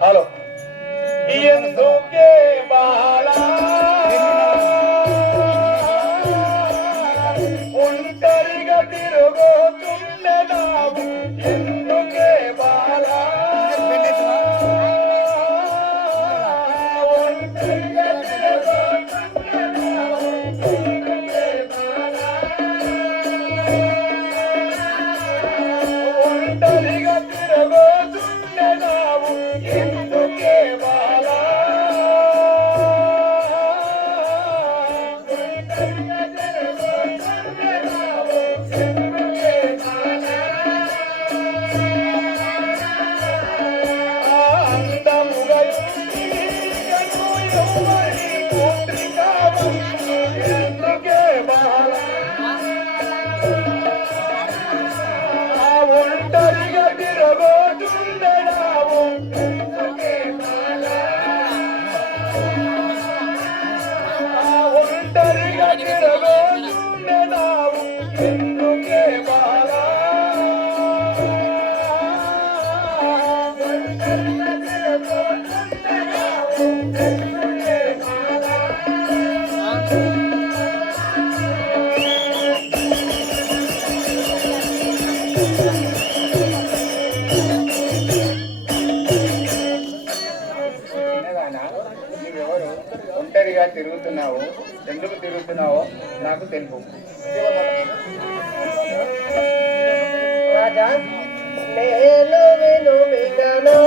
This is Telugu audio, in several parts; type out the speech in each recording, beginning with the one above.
హలో ఎందుకే బాలా ఒంటరిగా తిరుగుతుండెనావు ఎందుకే బాలా ఒంటరిగా తిరుగుతుండెనావు ఎందుకే బాలా ఒంటరిగా తిరుగుతుండెనావు ఎందుకే బాలా ఒంటరిగా తిరగోచుండెనావు ఎందుకే బాలా ఒంటరిగా తిరగోచుండెనావు ఎందుకే బాలా ఒంటరిగా తిరగోచుండెనావు ఎందుకే బాలా నువ్వెవరు ఒంటరిగా తిరుగుతున్నావు ఎందుకు తిరుగుతున్నావో నాకు తెలుపు రాజా నేను వినుమిగను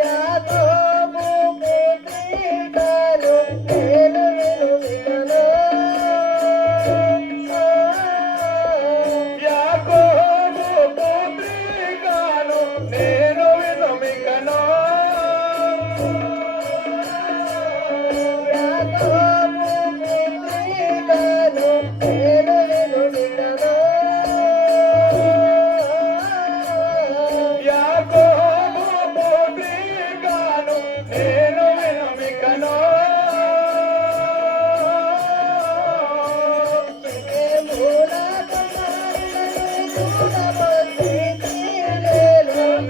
యాకోబు పుత్రికను నేను వినుమిగను యాకోబు పుత్రికను నేను వినుమిగను యాకోబు పుత్రికను నేను వినుమిగను యాకోబు పుత్రికను నేను వినుమిగను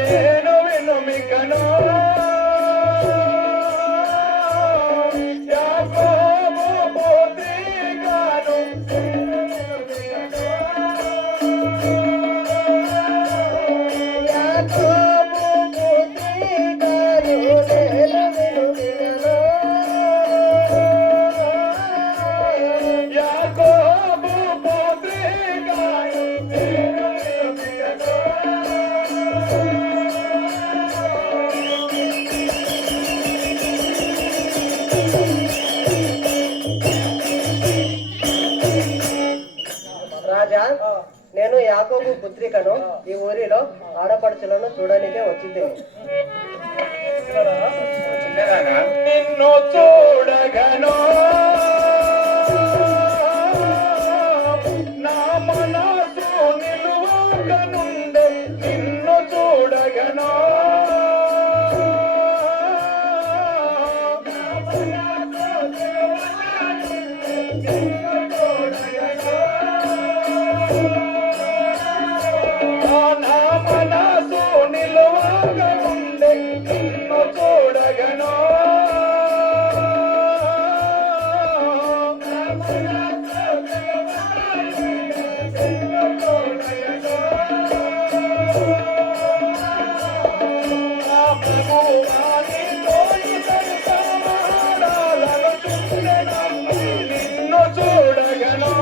నేను వినుమిగను యాకోబు పుత్రికను నేను వినుమిగను యాకోబు పుత్రికను నేను వినుమిగను యాకోబు పుత్రికను నేను వినుమిగను రాజా నేను యాకోబు పుత్రికను ఈ ఊరిలో ఆడపడుచులను చూడనికే వచ్చింది చిన్నదానా నిన్ను చూడగను నా మనసు నిలువగనుండే నిన్ను చూడగను నా మనసు నిలువగనుండే నిన్ను చూడగను నిన్ను చూడగను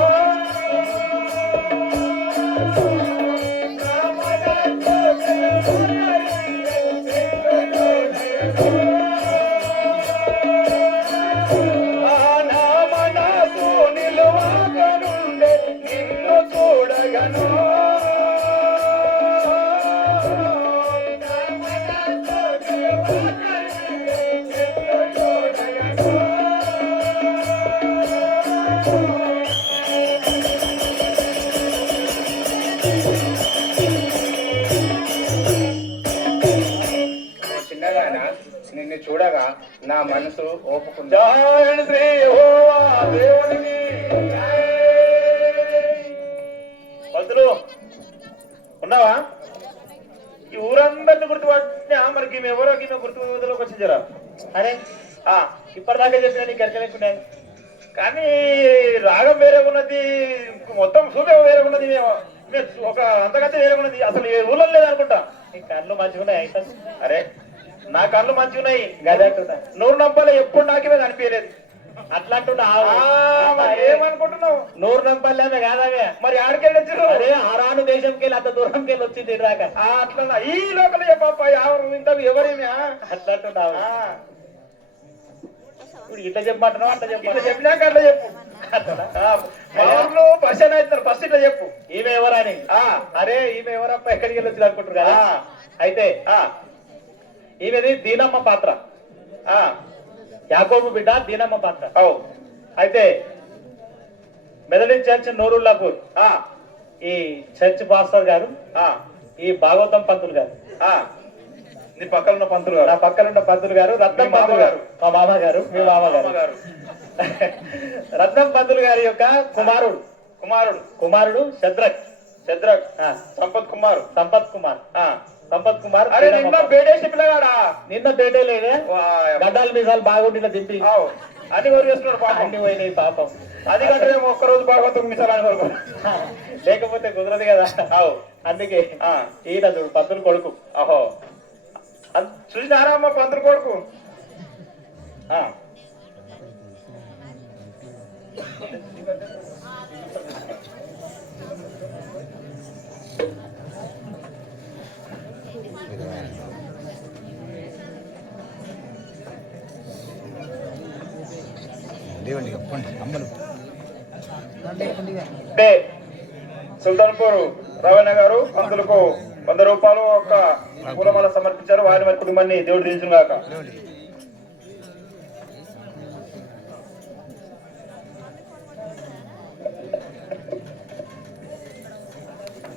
నా మనసు నిలువగనుండే నిన్ను చూడగను చిన్నదానా నిన్ను చూడగా నా మనసు ఓపుకుంది శ్రీ దేవునికి ఉన్నావా? ఈ ఊరందరిని గుర్తుపట్టినా మనకి ఎవరో గుర్తులోకి వచ్చిందిరా. అరే ఇప్పటిదాకా చెప్పిన నీకు ఎరకలేకున్నాను కానీ రాగం వేరే ఉన్నది, మొత్తం చూపే వేరే ఉన్నది. ఒక అంతకంటే వేరే ఉన్నది. అసలు ఏ ఊళ్ళో లేదనుకుంటా. నీ కళ్ళు మంచిగా ఉన్నాయి అయితే. అరే నా కళ్ళు మంచిగా ఉన్నాయి. గదే అంటున్నా. నూరు నంపాలి ఎప్పుడు నాకే అనిపించలేదు. అట్లా అంటున్నా. మరి ఏమనుకుంటున్నావు? నూరు నంపల్లేమే కాదామే. మరి ఆడికెళ్ళి వచ్చారు? అరే ఆరాను దేశంకి వెళ్ళి అంత దూరంకి వెళ్ళి వచ్చింది రాక. అట్లా ఈ లోకల్ పాప ఇంత ఎవరేమి అట్లా అంటున్నావు. ఇప్పుడు ఇట్లా చెప్పమంటున్నావు అట్లా చెప్పు. ఇట్లా చెప్పినాక అట్లా చెప్పు. మా ఊర్లో పరిచయం అవుతున్నారు. ఫస్ట్ ఇట్లా చెప్పు. ఈమె ఎవరని? అరే ఈమె ఎవరప్ప ఎక్కడికి వెళ్ళి వచ్చి అనుకుంటారు కదా. అయితే ఈమెది దీనమ్మ పాత్ర. యాకోబు బిడ్డ దీనమ్మ పాత్ర. అయితే మెదడి చర్చ్ నూరుల్లాపూర్ ఈ చర్చ్ పాస్టర్ గారు, ఈ భాగవతం పంతులు గారు, నీ పక్కన ఉన్న పంతులు గారు, నా పక్కన ఉన్న పంతులు గారు, రత్నం పంతులు గారు, మా మామ గారు, మీ మామగారు రత్నం పంతులు గారి యొక్క కుమారుడు శద్రక్ సంపత్ కుమార్. అరే నిన్న బేడేసి పిల్లగాడా? నిన్న బేటే లేదే. గడ్డాలు మీసాలు బాగుండి ఇలా దింపి అన్ని వరివేస్తున్నాడు పాపం. అన్ని పోయినాయి పాపం. అది కంటే ఒక్కరోజు భాగవతం మిసాలని వరకు లేకపోతే కుదరదు కదా. అందుకే ఈయన చూడు పంతులు కొడుకు. చూసినారా అమ్మ పంతులు కొడుకు? సుల్తాన్పూర్ రవణ గారు పంతులకు 100 రూపాయలు ఒక పూలమాల సమర్పించారు. వారి వారి కుటుంబాన్ని దేవుడు దీవించును గాక.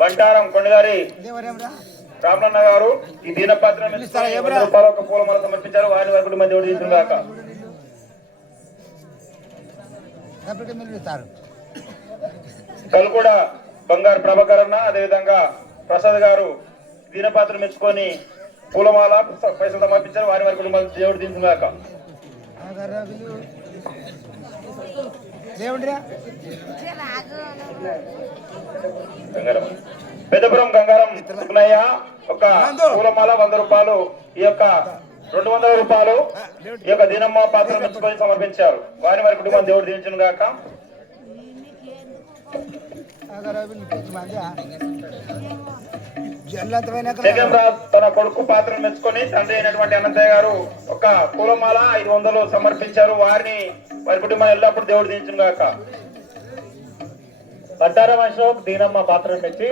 బంటారం కొండగారి రామన్న గారు ఈ దీనపాత్ర 100 రూపాయలు ఒక పూలమాల సమర్పించారు. వారి వారి కుటుంబాన్ని దేవుడు దీవించును గాక. కల్కూడ బంగారు ప్రభాకర్ అన్న, అదేవిధంగా ప్రసాద్ గారు దీనపాత్ర మెచ్చుకొని పూలమాల పైసలు సమర్పించారు. వారి వారి కుటుంబాలు దేవుడు దించుగాక. పెద్దపురం గంగారం సుబ్బయ్య ఒక పూలమాల 100 రూపాయలు, ఈ యొక్క 200 రూపాయలు ఈ యొక్క దీనమ్మ పాత్ర మెచ్చుకొని సమర్పించారు. వారి వారి కుటుంబం దేవుడు దీవించును గాక. తన కొడుకు పాత్రను మెచ్చుకొని తండ్రి అయినటువంటి అనంతయ్య గారు ఒక పూలమాల 500 సమర్పించారు. వారి కుటుంబం ఎల్లప్పుడు దేవుడు దీవించును గాక. బంటారం అశోక్ దీనమ్మ పాత్రను మెచ్చి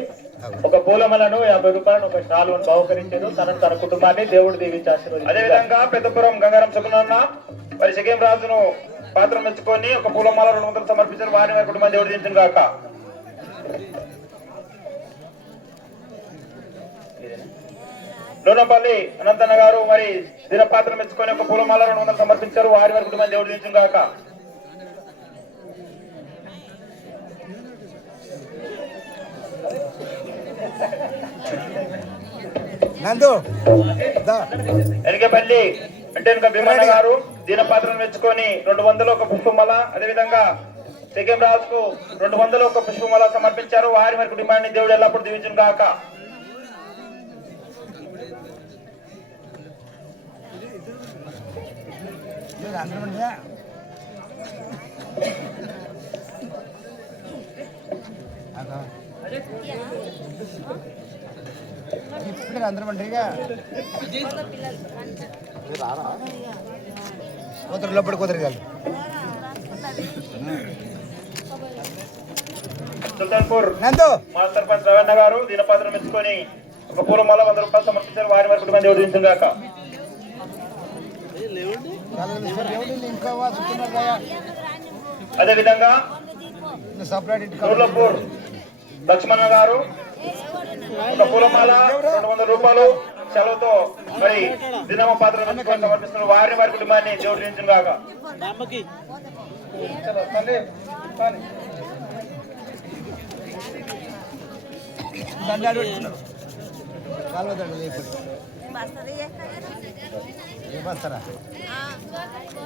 ఒక పూలమలను 50 రూపాయలను ఒక షాలును బహుకరించారు. తన కుటుంబాన్ని దేవుడు దీవించి ఆశీర్వదించారు. అదేవిధంగా పెద్దపురం గంగారం సుగుణన్న మరి శకేం రాజును పాత్ర మెచ్చుకొని ఒక పూలమాల 200 సమర్పించారు. వారి కుటుంబాన్ని దేవుడు దీవించును గాక. నూనెపల్లి అనంతన్న గారు మరి దినపాత్ర మెచ్చుకొని ఒక పూలమాల 200 సమర్పించారు. వారి కుటుంబాన్ని దేవుడు దీవించును గాక. ఎనకపల్లి అంటే భీమన్న గారు దీనపాత్రను మెచ్చుకొని 200 ఒక పుష్పమాల, అదేవిధంగా శకేం రాజుకు 200 ఒక పుష్పమాల సమర్పించారు. వారి కుటుంబాన్ని దేవుడు ఎల్లప్పుడు దీవించును గాక. అందరం అంటారుగా కూతురు లోపల కూతురు కాదు. సుల్తాన్పూర్ మా సర్పంచ్ రవణ గారు దీనపాత్ర మెచ్చుకొని ఒక పూలమాల 100 రూపాయలు సమర్పించారు. వారి కుటుంబాన్ని దేవుడు దీవించును గాక. అదేవిధంగా నూర్లపూర్ లక్ష్మణ గారు ఒక పూలమాల 200 రూపాయలు సెలవుతో మరి దినమ్మ పాత్ర సమర్పిస్తున్నారు. వారి కుటుంబాన్ని దేవుడు దీవించును గాక. దండాలు పెట్టుకున్నారు. కాలువదండలు ఇప్పుడు ఏమస్తారా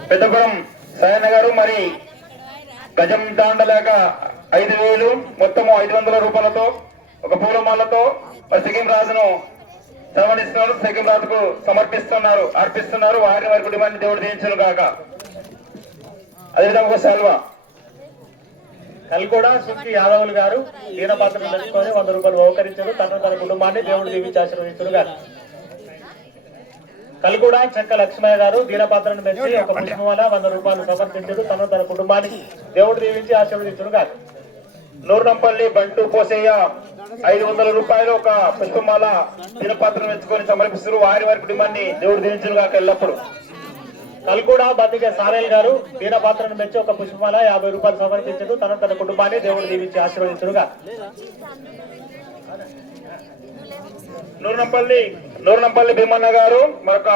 పెద్దపురం సాయన్న గారు మరి గజం దాండలేక 5,000 మొత్తం 500 రూపాయలతో ఒక పూలమాలతో మరి సికిం రాజును సన్మానిస్తున్నారు. సికిం రాజుకు సమర్పిస్తున్నారు, అర్పిస్తున్నారు. వారిని వారి కుటుంబాన్ని దేవుడు దీవించును గాక. అదేవిధంగా ఒక సెల్వ కల్గూడ సుక్కి యాదవులు గారు ఈయన పాత్రను తెచ్చుకొని 100 రూపాయలు బహుకరించారు. తన కుటుంబాన్ని దేవుడు దీవించి ఆశీర్వదించును గాక. కల్గూడ చెక్క లక్ష్మయ్య గారు దీనపాత్రను మెచ్చి ఒక పుష్పమాల 100 రూపాయలు సమర్పించారు. తన కుటుంబాన్ని దేవుడు దీవించి ఆశీర్వదించును గాక. నూర్నంపల్లి బంటు పోసయ్య 500 రూపాయలు ఒక పుష్పమాల దినపాత్రను మెచ్చుకొని సమర్పిస్తారు. వారి వారి కుటుంబాన్ని దేవుడు దీవించును గాక ఎల్లప్పుడు. కల్గూడ బతికే సారేల్ గారు దీనపాత్రను మెచ్చి ఒక పుష్పమాల 50 రూపాయలు సమర్పించారు. తన కుటుంబాన్ని దేవుడు దీవించి ఆశీర్వదించును గాక. నూర్నంపల్లి భీమన్న గారు మరొక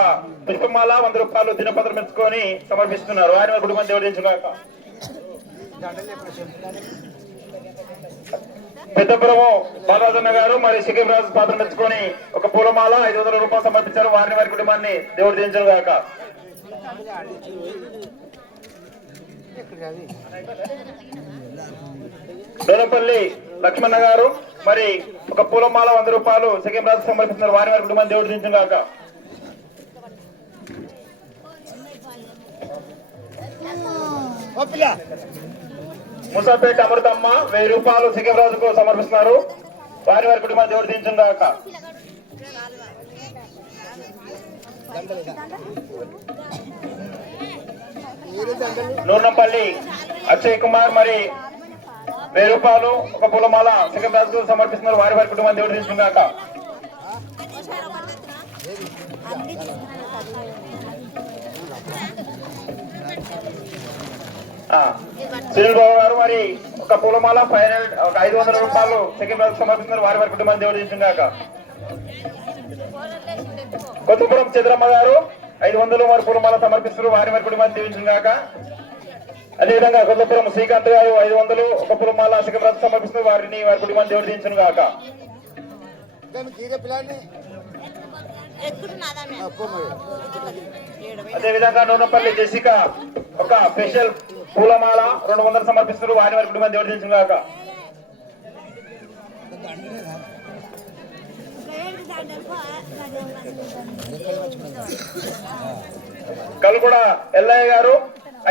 పుష్పమాల 100 రూపాయలు దినపత్రం మెచ్చుకొని సమర్పిస్తున్నారు. వారి వారి కుటుంబం దేవుడు దీవించుగాక. పెద్దపురము బాలరాజన్న గారు మరి సికిం రాజు పాత్ర మెచ్చుకొని ఒక పూలమాల 500 రూపాయలు సమర్పించారు. వారిని వారి కుటుంబాన్ని దేవుడు దీవించుగాక. దూరంపల్లి లక్ష్మణ గారు మరి ఒక పూలమాల 100 రూపాయలు సికిం రాజు సమర్పిస్తున్నారు. వారి వారి కుటుంబాన్ని దేవుడు దీవించుగాక. ముసాపేట అమృతమ్మ 1000 రూపాయలు సికిం రాజుకు సమర్పిస్తున్నారు. వారి వారి కుటుంబాన్ని దేవుడు దీవించుగాక. నూర్నంపల్లి అక్షయ్ కుమార్ మరి 1000 రూపాయలు ఒక పూలమాల సికిం రాజుకు సమర్పిస్తున్నారు. వారి వారి కుటుంబాన్ని దేవుడు దీవించుగాక. సునీల్ బాబు గారు మరి ఒక పూలమాల ఫైనల్ ఒక 500 రూపాయలు సికిం రాజుకు సమర్పిస్తున్నారు. వారి వారి కుటుంబాన్ని దేవుడు దీవించుగాక. కొత్తపురం చంద్రమ్మ గారు 500 మరి పూలమాల సమర్పిస్తున్నారు. వారి వారి కుటుంబాన్ని దీవించుగాక. అదేవిధంగా కొత్తపురం శ్రీకాంత్ గారు 500 ఒక పూలమాల సికిం రాజుకు సమర్పిస్తున్నారు. వారిని వారి కుటుంబాన్ని దేవుడు దీవించుగాక. అదేవిధంగా నూనెపల్లి జెసిక ఒక స్పెషల్ పూలమాల 200 సమర్పిస్తున్నారు. వారి వారి కుటుంబాన్ని దేవుడు దీవించుగాక. కల్గూడ ఎల్లయ్య గారు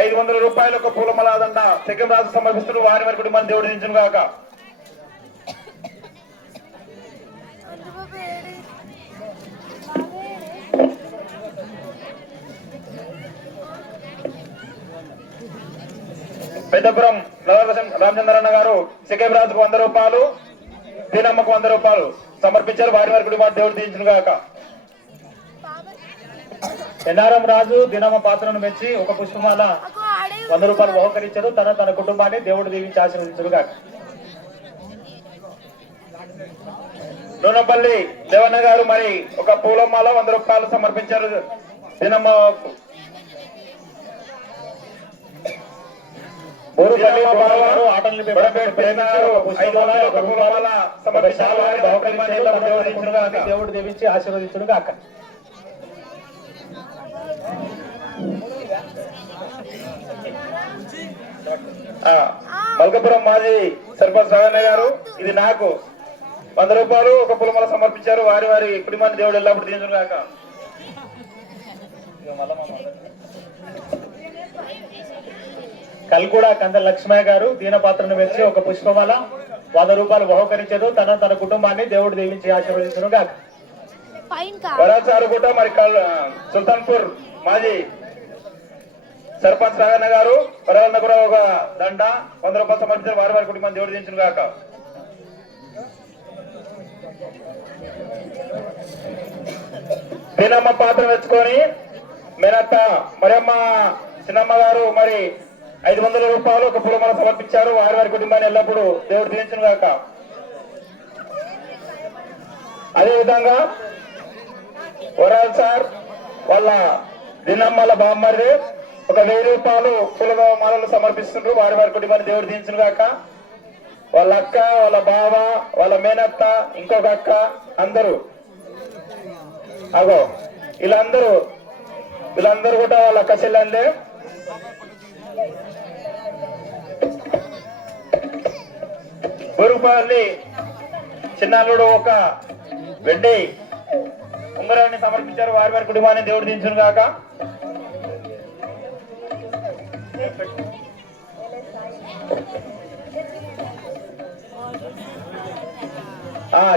500 రూపాయలు ఒక పూలమాల దండ సికిం రాజు సమర్పిస్తున్నారు. వారి వారి కుటుంబాన్ని దేవుడు దీవించుగాక. పెద్దపురం రామచంద్రన్న గారు సికిం రాజుకు 100 రూపాయలు దీనమ్మకు 100 రూపాయలు సమర్పించారు. వారి వారి కుటుంబాన్ని దేవుడు దీవించుగాక. ఎన్ఆర్ఎం రాజు దినమ్మ పాత్రను మెచ్చి ఒక పుష్పమాల 100 రూపాయలు బహుకరించారు. తన కుటుంబాన్ని దేవుడు దీవించి ఆశీర్వదించును గాక. నూనెపల్లి దేవన్న గారు మరి ఒక పూలమాల 100 రూపాయలు సమర్పించారు. దినమ్మ దేవుడు దీవించి ఆశీర్వదించును గాక. మల్కపురం మాజీ సర్పంచ్ రాఘన్న గారు ఇది నాకు 100 రూపాయలు ఒక పూలమాల సమర్పించారు. వారి వారి కుటుంబాన్ని దేవుడు ఎల్లప్పుడు దీవించును గాక. కల్గూడ కంద లక్ష్మయ్య గారు దీనపాత్రను మెచ్చి ఒక పుష్పమాల 100 రూపాయలు బహుకరించారు. తన కుటుంబాన్ని దేవుడు దీవించి ఆశీర్వదించును గాక. వరాచారుగుట మరి సుల్తాన్పూర్ మాజీ సర్పంచ్ రాఘన్న గారు వరవన్న కూడా ఒక దండ 100 రూపాయలు సమర్పించారు. వారి వారి కుటుంబాన్ని దేవుడు దీవించును గాక. దీనమ్మ పాత్ర మెచ్చుకొని మేనత్త మరియమ్మ చిన్నమ్మ గారు మరి 500 రూపాయలు ఒక పూలమాల సమర్పించారు. వారి వారి కుటుంబాన్ని ఎల్లప్పుడూ దేవుడు దీవించును గాక. అదేవిధంగా వరాల్ సార్ వాళ్ళ దినమ్మల బామ్మర్రి ఒక 1000 రూపాయలు పూలమాలలు సమర్పిస్తున్నారు. వారి వారి కుటుంబాన్ని దేవుడు దీవించును గాక. వాళ్ళ అక్క, వాళ్ళ బావ, వాళ్ళ మేనత్త, ఇంకొక అక్క అందరూ అగో వీళ్ళందరూ కూడా వాళ్ళ అక్క చెల్లెళ్ళే. బూరుగుపల్లి చిన్నాలుడు ఒక వెండి ఉంగరాన్ని సమర్పించారు. వారి వారి కుటుంబాన్ని దేవుడు దించును గాక.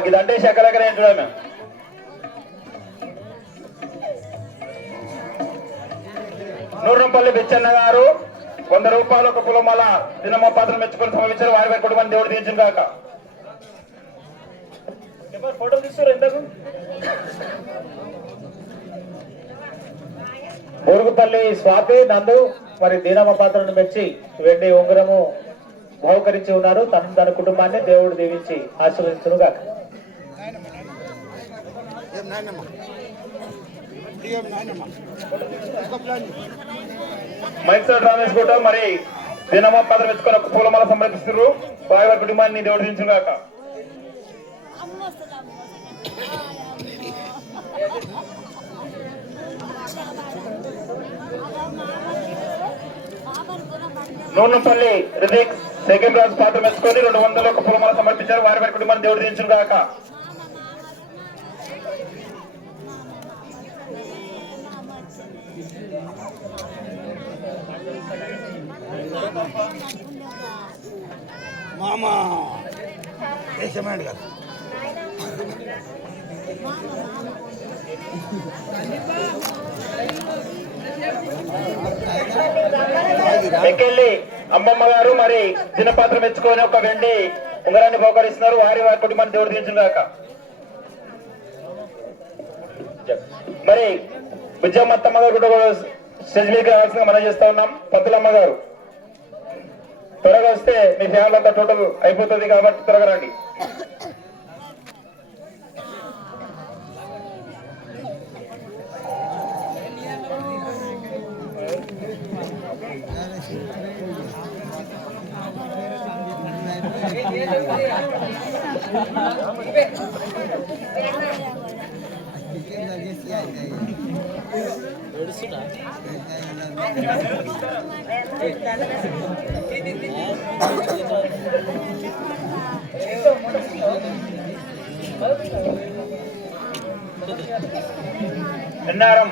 ఇదంటే శకలకర ఏంటో నూరంపల్లి బెచ్చన్న గారు 100 రూపాయలు ఒక పులమాల దినమ్మ పాత్ర మెచ్చుకొని సమర్పించారు. వారి వారి కుటుంబాన్ని దేవుడు దించును గాక. ఫోటో తీస్తారు ఎంతకు? బూరుగుపల్లి స్వాతి నందు మరి దీనమ్మ పాత్రను మెచ్చి వెండి ఉంగరము బహుకరించి ఉన్నారు. తన కుటుంబాన్ని దేవుడు దీవించి ఆశీర్వదించునుగాక. మైసూర్ రమేష్ కూడా మరి దినమ్మ పాత్ర మెచ్చుకొని ఒక పూలమాల సమర్పిస్తున్నారు. వారి వారి కుటుంబాన్ని దేవుడు దించునుగాక. నూనెపల్లి రిజిక్ సెకండ్ రాజు పాత్ర మెచ్చుకొని 200 ఒక పూలమాల సమర్పించారు. వారి వారి కుటుంబాన్ని దేవుడు దించును గాక. మామా దేశమండి కదా ఎక్కెళ్ళి అమ్మమ్మ గారు మరి దినపాత్ర మెచ్చుకొని ఒక వెండి ఉంగరాన్ని బహుకరిస్తున్నారు. వారి వారి కుటుంబాన్ని దేవుడు దించును గాక. మరి విజయమ్మత్తమ్మ గారు కూడా స్టేజ్ మీదకి రావాల్సిందిగా మనం చేస్తా ఉన్నాం. పంతులమ్మ గారు త్వరగా వస్తే మీ ఫ్యామిలీ అంతా టోటల్ అయిపోతుంది కాబట్టి త్వరగా రండి. ఎన్ఆర్ఎం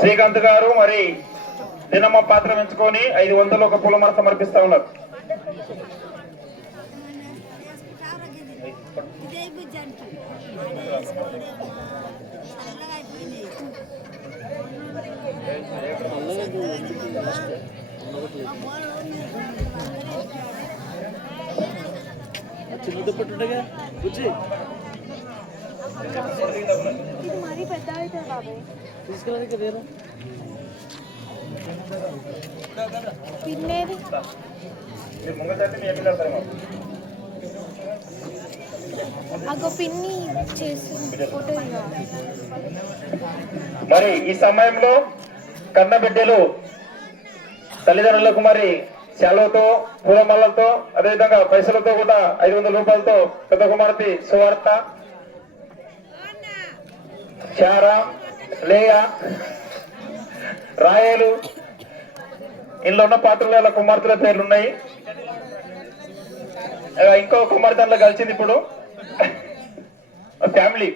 శ్రీకాంత్ గారు మరి దినమ్మ పాత్ర ఎంచుకొని 500 ఒక పూలమాల సమర్పిస్తా ఉన్నారు. మరి ఈ సమయంలో కన్న బిడ్డలు తల్లిదండ్రులకు మరి సెలవుతో పూలమాలతో అదేవిధంగా పైసలతో కూడా 500 రూపాయలతో పెద్ద కుమార్తె సువార్త శారా లేయా రాయలు ఇంట్లో ఉన్న పాత్రల కుమార్తెల పేర్లు ఉన్నాయి. ఇంకో కుమార్తె అందులో కలిసింది ఇప్పుడు ఫ్యామిలీ.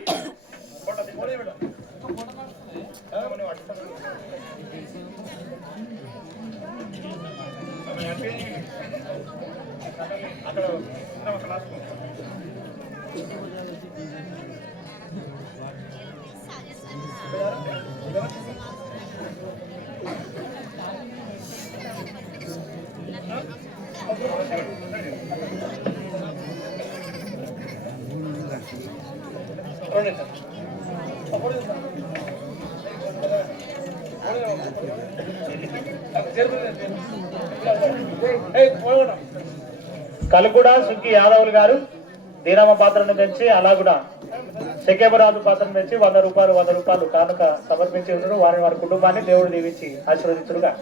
కలుగుడ సుంకి యాదవులు గారు దీనమ్మ పాత్రను పెంచి అలా కూడా శకేమరాజు పాత్రను పెంచి 100 రూపాయలు కానుక సమర్పించి ఉన్నారు. వారి వారి కుటుంబాన్ని దేవుడు దీవించి ఆశీర్వదించురుగా.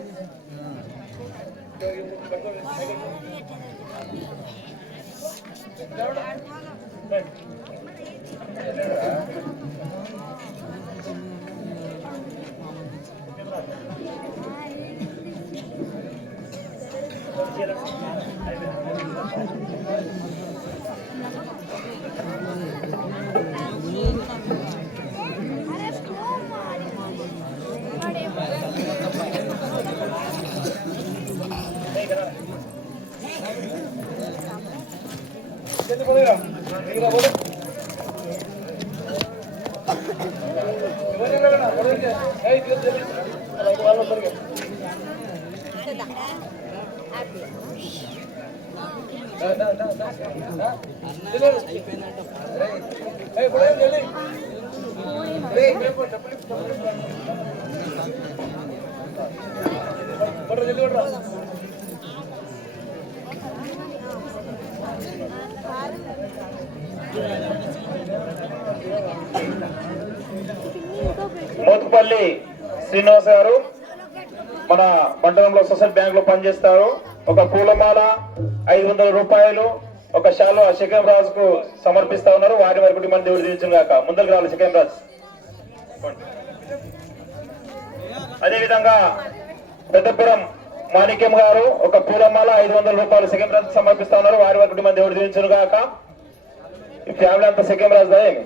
మోతుపల్లి శ్రీనివాస్ గారు మన మండలంలో సొసైటీ బ్యాంక్ లో పనిచేస్తారు. ఒక పూలమాల 500 రూపాయలు ఒక శాలువా శకేం రాజుకు సమర్పిస్తా ఉన్నారు. వారి వారి కుటుంబాన్ని దేవుడు దీవించును గాక. ముందుకు రావాలి శకేం రాజు. అదేవిధంగా పెద్దపురం మాణిక్యం గారు ఒక పూలమాల 500 రూపాయలు శకేం రాజుకు సమర్పిస్తా ఉన్నారు. వారి వారి కుటుంబాన్ని దేవుడు దీవించును గాక. ఈ ఫ్యామిలీ అంతా శకేం రాజు దా ఏమి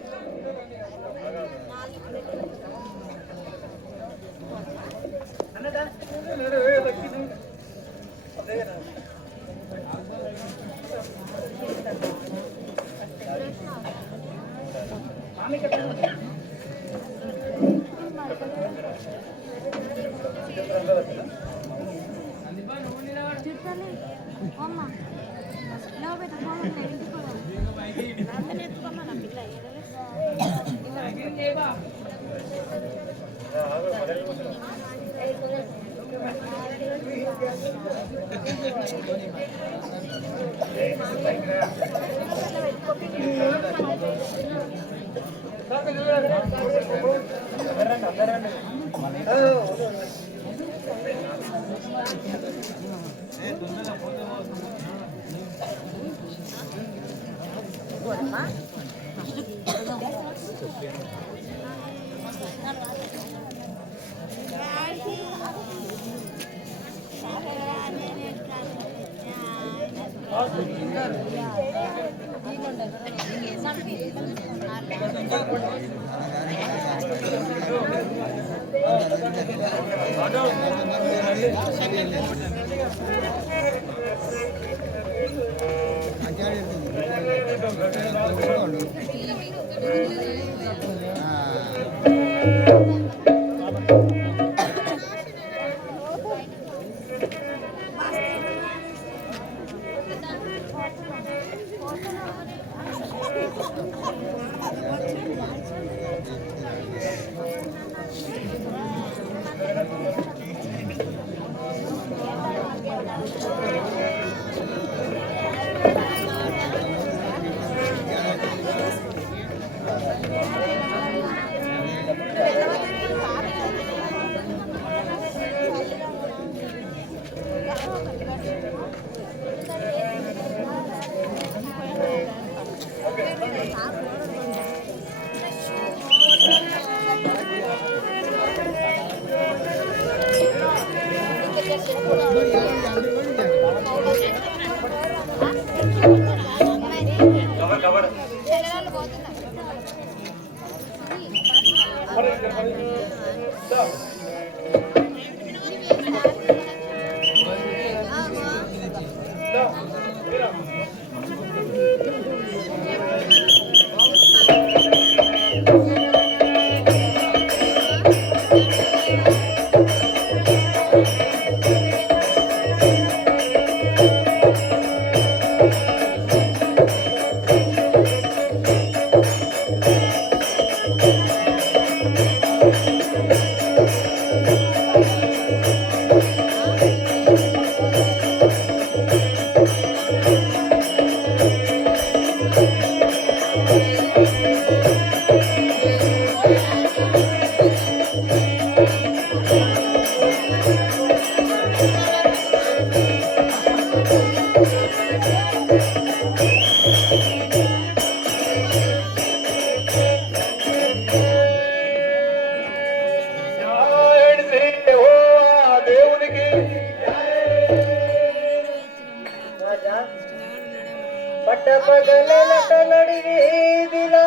నడి వీధిలో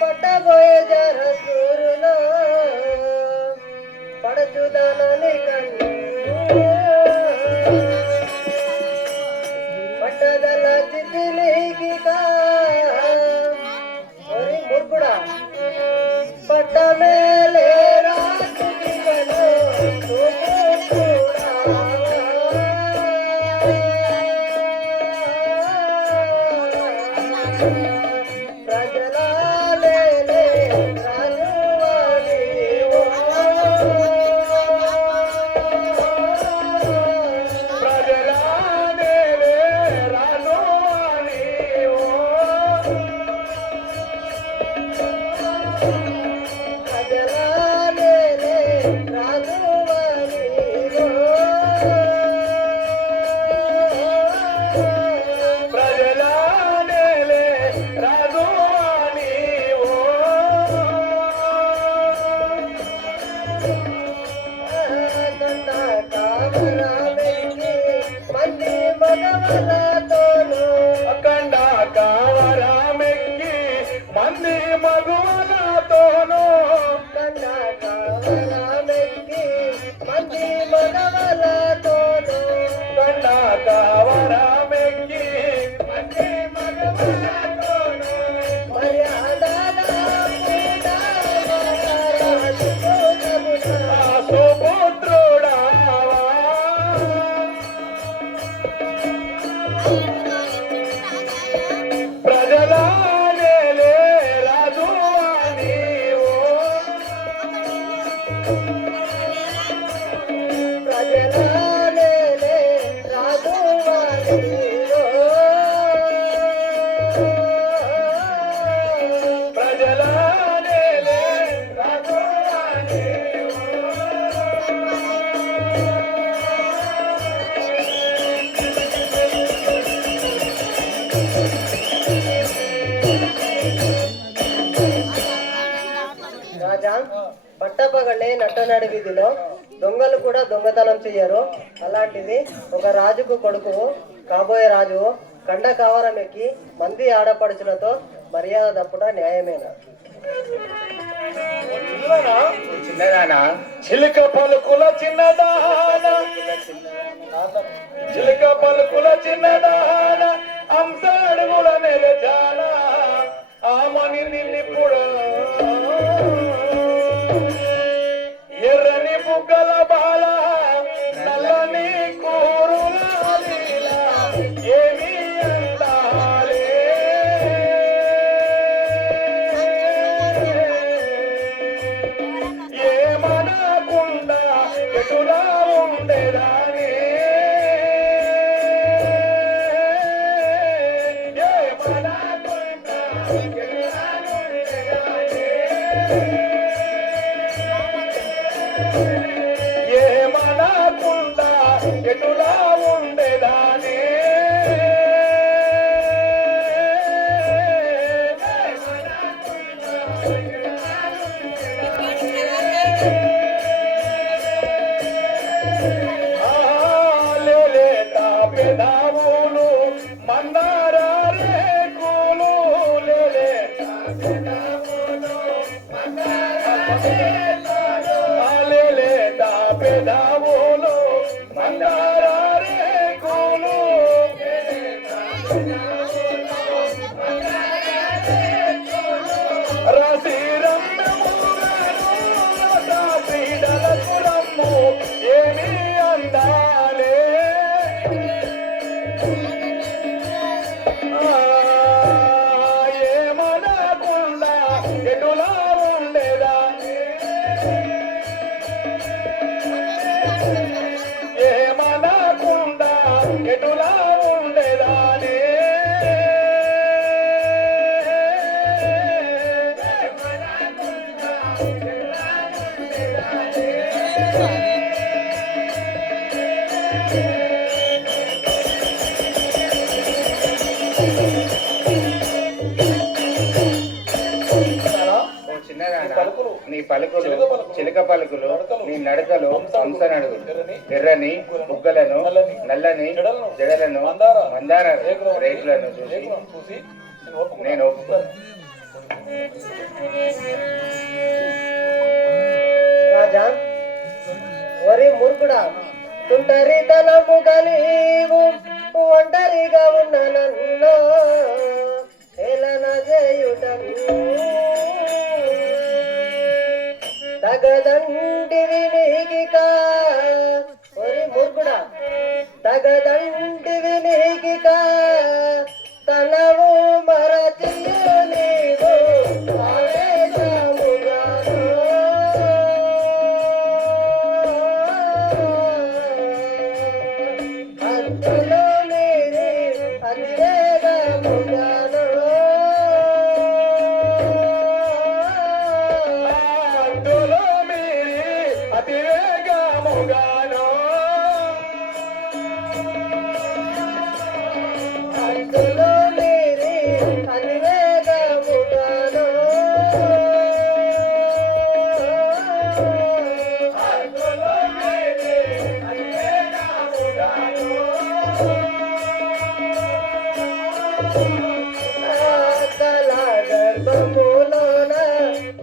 పట్టబోయే జర సూరులో పడచుదానని కన్ను పట్టదల చితిలిగిగా ఒరి ముర్గుడా పట్ట మేలే రాజుగిగను సుముకుడా ప్రజలాలేలే రాజువాణి ప్రజలానేలే రాజువాణి ప్రజలాలేలే రాజువాణి ప్రజలానేలే రాజువాణి కండ కామరామెక్కి మంది మగవలతోను అఖండ కావరామెక్కి మంది మగువలతోనూ కండ కామరామెక్కి మంది మగవలతోను కండ కావరామెక్కి మంది మగువలతోనూ మర్యాదల సుపుత్రుడావా ప్రజలానేలే రాజువాణి ప్రజలాలేలే రాజువాణి ప్రజలానేలే రాజువాణి రాజా పట్టపగలే నట్టనడి వీధిలో దొంగలు కూడా దొంగతనం చెయ్యరు. అలాంటిది ఒక రాజుకు కొడుకు కాబోయే రాజు కండ కావరం ఎక్కి మంది ఆడపడుచులతో మర్యాద తప్పుట న్యాయమేనా? చిన్నదానా చిలుక పలుకుల చిన్నదాన చిలుక పలుకుల చిన్నదాన అంశ అడుగుల నెలజాన ఆమని నిన్నిప్పుడు ఎర్రని బుగ్గల బాల నల్లని కూరుల లీల ఏమి అందాలే ఏమనకుండా ఎటులా ఉండేదాని ఏమనకుండా ఎటులా ఉండేదాని ఏమనకుండా ఎటులా ఉండేదాని లేలేత పెదావులు మందార రేకులు లేలేత పెదావులు లేలేత పెదావులు మందార రేకులు రాసి రమ్యములను రమ్ము ఏమి అందాలే ఏమనకుండా ఎటులా ఉండేదాన్ని ఏమనకుండా ఎటులా ఉండేదాన్ని ఓ చిన్నదానా నీ పలుకులు చిలుక పలుకులు నీ నడకలు హంస నడుగులు ఎర్రని బుగ్గలను నల్లని జడలను మందార రేకులను చూసి నేను ఒప్పుకోను. రాజా ఒరి మూర్ఖుడా, తుంటరితనము గలీవు ఒంటరిగా ఉన్న నన్ను ఏలన చేయుట తగదంటివి నీకిక. ఒరి మూర్ఖుడా, తగదంటివి నీకిక తనవు మరచియు నీవు ఆవేశముగాను. హద్దులు మీరి అతివేగముగాను. హద్దులు మీరి అతివేగముగాను. హద్దులు మీరి అతివేగముగాను. హద్దులు మీరి అతివేగముగాను. కళ గర్భములోన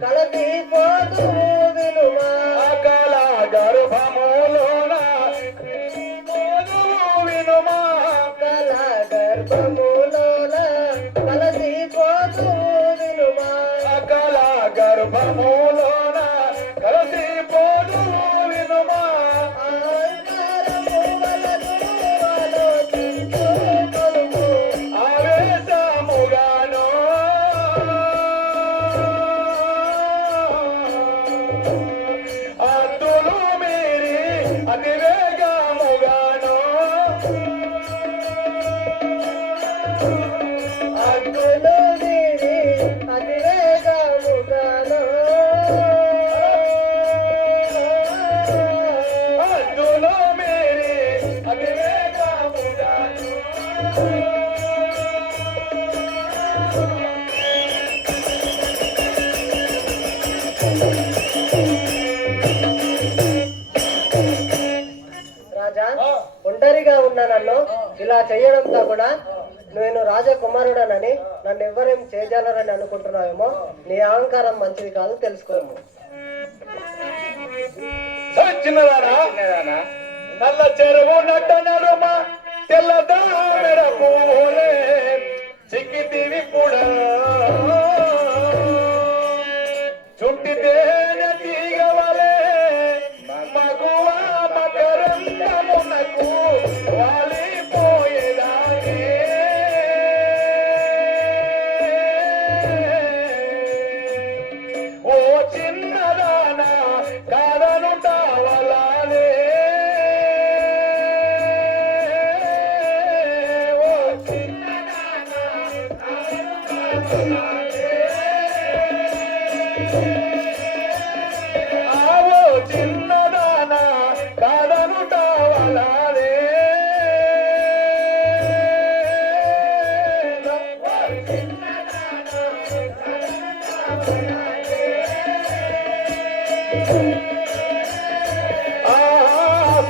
కలతిపోదు వినుమా. అకల గర్భములోన వినుమా. కళ గర్భములోన కలతిపోదు వినుమా. అకల గర్భములోన కలిసిపోదు వినుమా. అహంకారము వలదు ఆలోచించు కొనుము. ఆవేశముగాను అద్దులు మీరి అతివేగముగాను. హద్దులు మీరి అతివేగముగాను. అద్దులు మీరి అతివేగముగాను. రాజా, ఒంటరిగా ఉన్న నన్ను ఇలా చేయడంతో కూడా నేను రాజకుమారుడనని నన్ను ఎవ్వరేం చేయజాలరని అనుకుంటున్నావేమో. నీ అహంకారం మంచిది కాదు, తెలుసుకోము. చిన్నదానా చిన్నదానా నల్ల చెరువు నట్ట నడుమ తెల్లదామెర పూలే చిక్కితివి కూడా చుట్టి తేనె తీగవలే మగువ మకరందమునకు వాలిపోయేదానే. ఓ చిన్నదానా కాదను తావలానే. ఓ చిన్నదానా కాదను తావలానే. ఆవో చిన్నదానా కాదను తావలానే.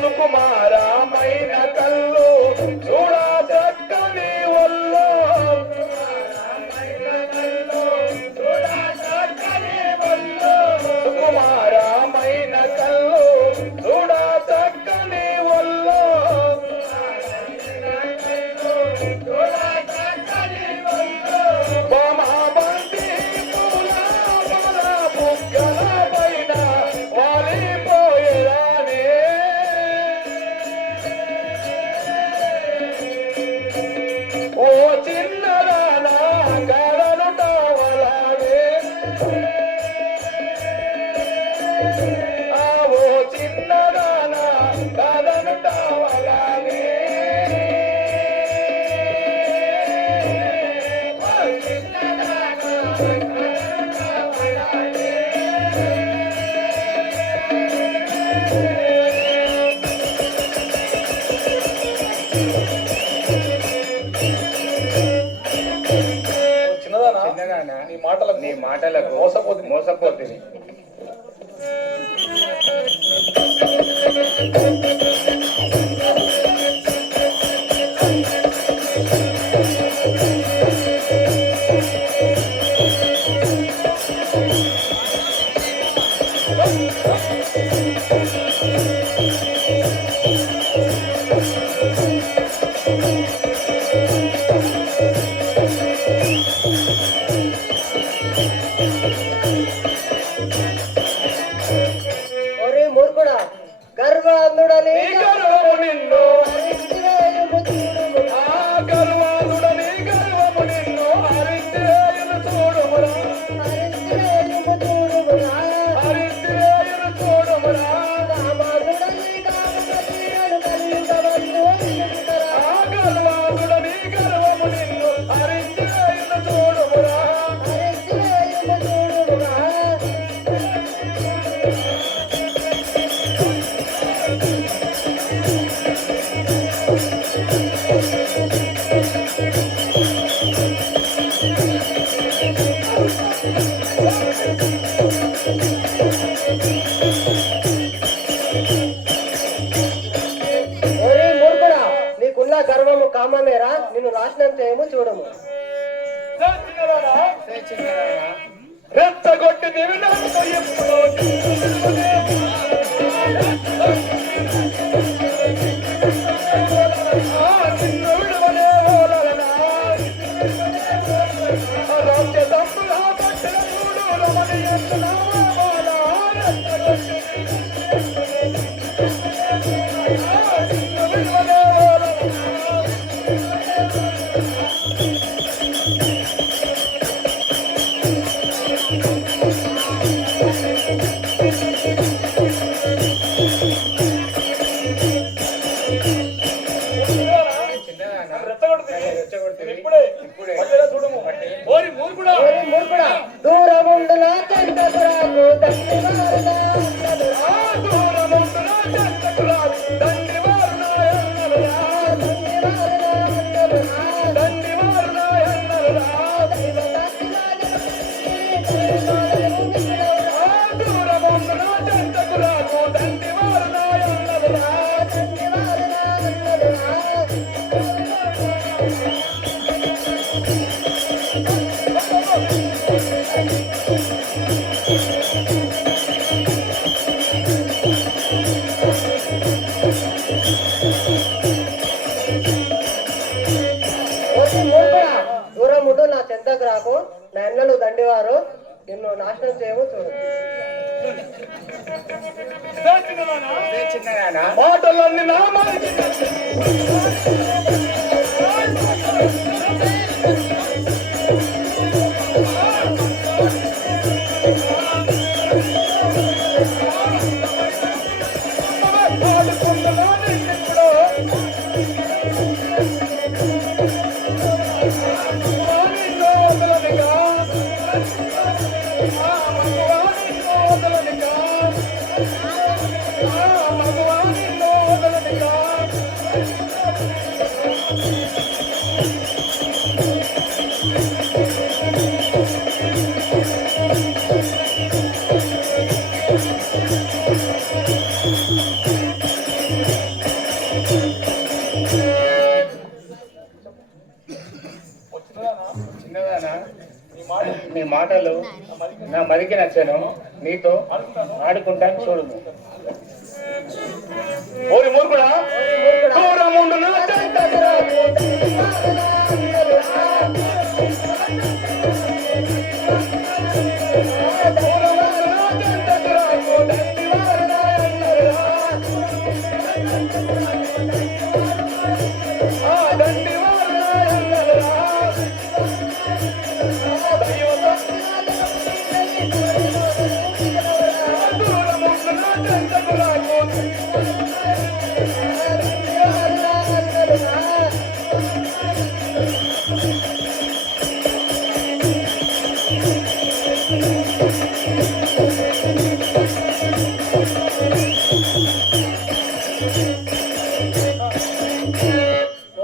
సుకుమారమైన కళ్ళు చూడా చక్కని ఒళ్ళు. సుకుమారమైన కళ్ళు చూడా చక్కని ఒళ్ళు. బొమ్మబంతి పూల బల బుగ్గల పైన వాలిపోయేదానే. ఓ చిన్నదానా కాదను తావలానే. ఆ ఓ చిన్నదానా కాదను తావలానే. ఓ చిన్నదానా కాదను తావలానే. చిన్నదానా నీ మాటలకు మోసపోతుంది. ఒరే మూర్ఖుడా, గర్వాంధుడని గర్వము నిన్ను హరించివేయుము చూడుము. గర్వాదుడని గర్వము నిన్ను హరించివేయును చూడుమురా హరించివేయుము చూడుమురా. హరించివేయును చూడుమురా కామాంధుడని కామమతీయను కలియుగమందు ఎన్నికరా. గర్వాదుడని గర్వము నిన్ను హరించివేయును చూడుమురా హరించివేయుము చూడుమురా. ఒరే మూర్ఖుడా, నీకున్న గర్వము కామమేరా, నిన్ను నాశనం చేయము చూడము. రెచ్చగొట్టి దివినంత ఎప్పుడో నిన్ను విడువనే ఓలనా రాజ్య తప్పులా పట్టిన చూడు రమణి ఎంతనామాలా రెచ్చగొట్టి నిన్ను విడువనే ఓలనా ఒరే మూర్ఖుడా, దూరముండు నా చెంతకు రాకు, దండివారునా అన్నలురా. దండివారునా అన్నలురా. దూరముండు నా చెంతకు రాకు, నా ఎన్నలు దండివారు నిన్ను నాశనం చేయము చూడు. చిన్నదానా మాటలన్నీ నా మాట చిన్నదానా నీ మాటలు నా మదికి నచ్చాను, నీతో ఆడుకుంటాను చూడు. ఓరి మూర్ఖుడా, దూరముండు నా చెంతకు రాకు.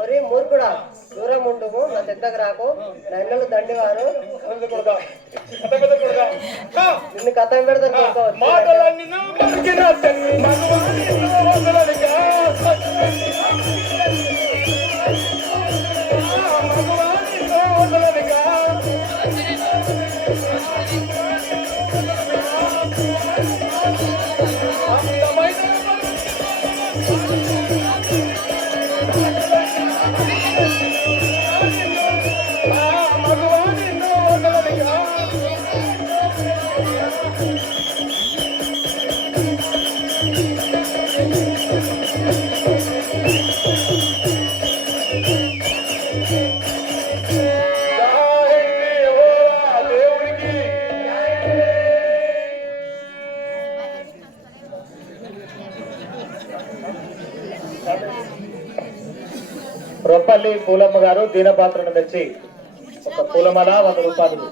ఒరే మూర్ఖుడా, దూరముండుము నా చెంతకు రాకు, నా ఎన్నలు దండివారు నిన్ను కథం పెడతారు కొనుక్కోవచ్చు. మాటలన్నీ నా మదికి నచ్చని మగవాని వదలనిగా. మగవాని వదలనిగా. మగవాని వదలనిగా. రోంపల్లి పూలమ్మ గారు దీనపాత్రను మెచ్చి ఒక పూలమాల 100 రూపాయలు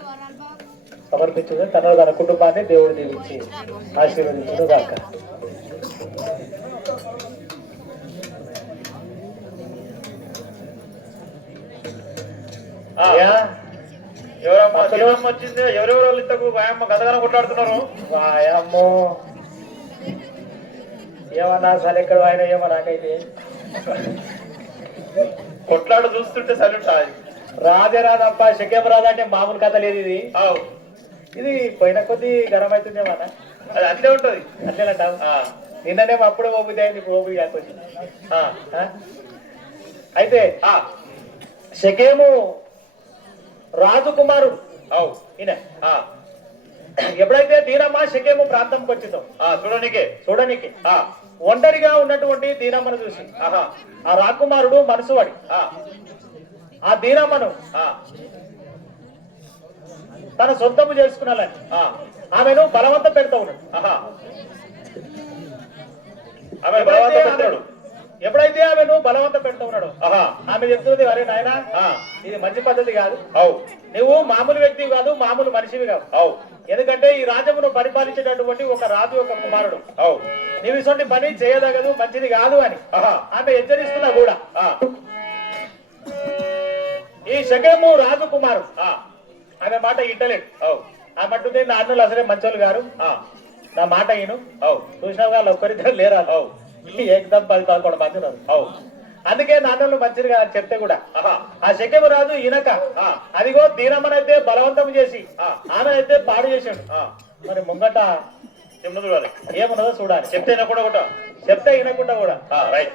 సమర్పించింది. తన కుటుంబాన్ని దేవుడు దీవించి ఆశీర్వదించును గాక. ఎవరమ్మా వచ్చింది? ఎవరెవరు ఇంతకు వాయమ్మ గదగన కొట్లాడుతున్నారు? వాయమ్మో ఏమన్నా అసలు ఎక్కడ ఆయన ఏమో నాకైతే కొట్లాడు చూస్తుంటే సల్యూట్. రాజే రాదప్ప శకేం రాదా అంటే మామూలు కథ లేదు ఇది. ఇది పోయిన కొద్ది గరం అవుతుందేమన్నా. అది అంతే ఉంటది. అంతేనంటావు. నిన్ననేమో అప్పుడే ఓపిక అయింది, ఇప్పుడు ఓపిక కాకొచ్చి. అయితే శకేము రాజకుమారుడు ఈయన. ఎప్పుడైతే దీనమ్మ శకేము ప్రాంతంకి వచ్చిందో చూడనికి ఒంటరిగా ఉన్నటువంటి దీనమ్మను చూసి ఆ రాకుమారుడు మనసు వాడి ఆ దీనమ్మను తన సొంతము చేసుకున్నాలని ఆమెను బలవంతం పెడతా ఉన్నాడు. ఎప్పుడైతే ఆమెను బలవంతం పెడతా ఉన్నాడు ఆమె చెప్తుంది, అరే నాయన ఇది మంచి పద్ధతి కాదు, నువ్వు మామూలు వ్యక్తివి కాదు, మామూలు మనిషివి కాదు. ఎందుకంటే ఈ రాజ్యమును పరిపాలించేటటువంటి ఒక రాజు యొక్క కుమారుడు, నీవు ఇటువంటి పని చేయదగదు, మంచిది కాదు అని ఆమె హెచ్చరిస్తున్నా కూడా ఈ శకేము రాజు కుమారుడు ఆమె మాట ఇంటలేడు. ఆమె అంటుంది, నా అన్నులు అసలే మంచోళ్ళు గారు, నా మాట ఈయను. చూసినావు వాళ్ళు ఒక్కరిద్దరు లేరా, ఏకదం 10-11 మంది ఉన్నారు. అందుకే నాన్నలు మంచిదిగా చెప్తే కూడా ఆ శకేము రాజు ఈనక అదిగో దీనమ్మనైతే బలవంతం చేసి ఆమెనైతే పాడు చేశాడు. మరి ముంగట ఏమున్నదో చూడాలి. చెప్తే వినకుండా కూడా రైట్.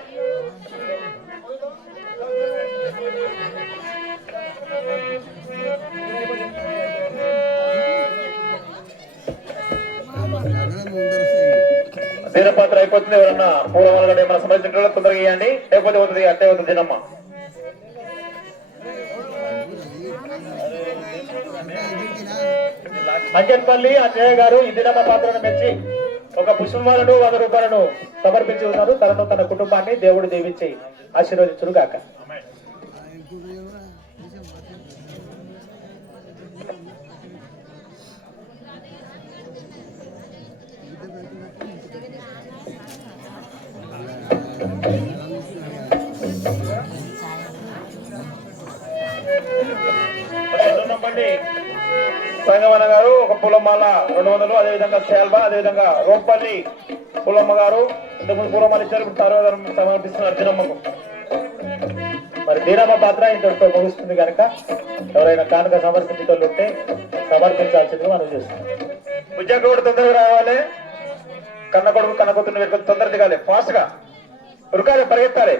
దీనపాత్ర అయిపోతుంది. ఎవరన్నా పూలమాల ఏమైనా సంబంధించిన తొందరగా ఇవ్వండి, లేకపోతే అవుతుంది అట్టే అవుతుంది దీనమ్మ. అంజన్పల్లి అంజయ్య గారు ఈ దీనమ్మ పాత్రను మెచ్చి ఒక పుష్పమాలను 100 రూపాయలను సమర్పించి ఉన్నారు. తనను తన కుటుంబాన్ని దేవుడు దీవించి ఆశీర్వదించును గాక. సంగమన్న గారు ఒక పూలమాల 200, అదేవిధంగా శాల్వా, అదేవిధంగా రోంపల్లి పూలమ్మ గారు ఇంతకుముందు పూలమాల ఇచ్చారు, ఇప్పుడు సమర్పిస్తున్నారు దీనమ్మకు. మరి దీనమ్మ పాత్ర ఇంతటితో ముగుస్తుంది కనుక ఎవరైనా కానుక సమర్పించేటోళ్ళు ఉంటే సమర్పించాల్సిందిగా మనం చేస్తున్నాం. ఉద్యోగం కూడా తొందరగా రావాలి. కన్న కొడుకు కన్న కూతురు పెట్టుకుని తొందర దిగాలి, ఫాస్ట్ గా ఉరకాలి, పరిగెత్తాలి.